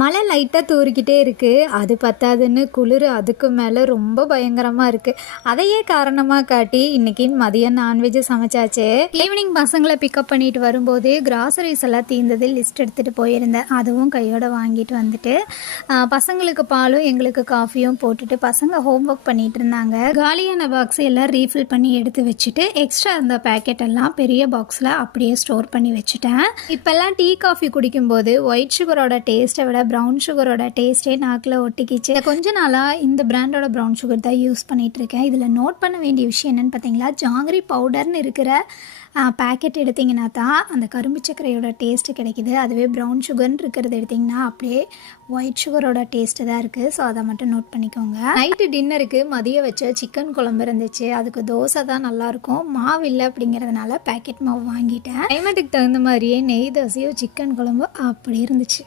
மழை லைட்டாக தூறிக்கிட்டே இருக்குது. அது பத்தாதுன்னு குளிர் அதுக்கு மேலே ரொம்ப பயங்கரமாக இருக்குது. அதையே காரணமாக காட்டி இன்றைக்கி மதியம் நான்வெஜ் சமைச்சாச்சு. ஈவினிங் பசங்களை பிக்கப் பண்ணிட்டு வரும்போது கிராசரிஸ் எல்லாம் தீர்ந்தது லிஸ்ட் எடுத்துகிட்டு போயிருந்தேன். அதுவும் கையோடு வாங்கிட்டு வந்துட்டு பசங்களுக்கு பாலும் எங்களுக்கு காஃபியும் போட்டுட்டு பசங்க ஹோம்ஒர்க் பண்ணிகிட்டு இருந்தாங்க. காலியான பாக்ஸ் எல்லாம் ரீஃபில் பண்ணி எடுத்து வச்சுட்டு எக்ஸ்ட்ரா இருந்த பேக்கெட் எல்லாம் பெரிய பாக்ஸில் அப்படியே ஸ்டோர் பண்ணி வச்சுட்டேன். இப்போல்லாம் டீ காஃபி குடிக்கும்போது ஒயிட் சுகரோட டேஸ்ட்டை விட ப்ரௌன் சுகரோட டேஸ்ட்டே நாக்கில் ஒட்டிக்கிச்சு. கொஞ்ச நாளாக இந்த பிராண்டோட ப்ரௌன் சுகர் தான் யூஸ் பண்ணிகிட்ருக்கேன். இதில் நோட் பண்ண வேண்டிய விஷயம் என்னென்னு பார்த்தீங்களா, ஜாங்கிரி பவுடர்னு இருக்கிற பேக்கெட் எடுத்திங்கன்னா தான் அந்த கரும்பு சர்க்கரையோட டேஸ்ட்டு கிடைக்கிது. அதுவே ப்ரௌன் சுகர்னு இருக்கிறது எடுத்திங்கன்னா அப்படியே ஒயிட் சுகரோட டேஸ்ட்டு தான் இருக்குது. ஸோ அதை மட்டும் நோட் பண்ணிக்கோங்க. நைட்டு டின்னருக்கு மதியம் வச்ச சிக்கன் குழம்பு இருந்துச்சு. அதுக்கு தோசை தான் நல்லாயிருக்கும். மாவு இல்லை அப்படிங்கிறதுனால பேக்கெட் மாவு வாங்கிட்டேன். கிளைமேட்டுக்கு தகுந்த மாதிரியே நெய் தோசையோ சிக்கன் குழம்பு அப்படி இருந்துச்சு.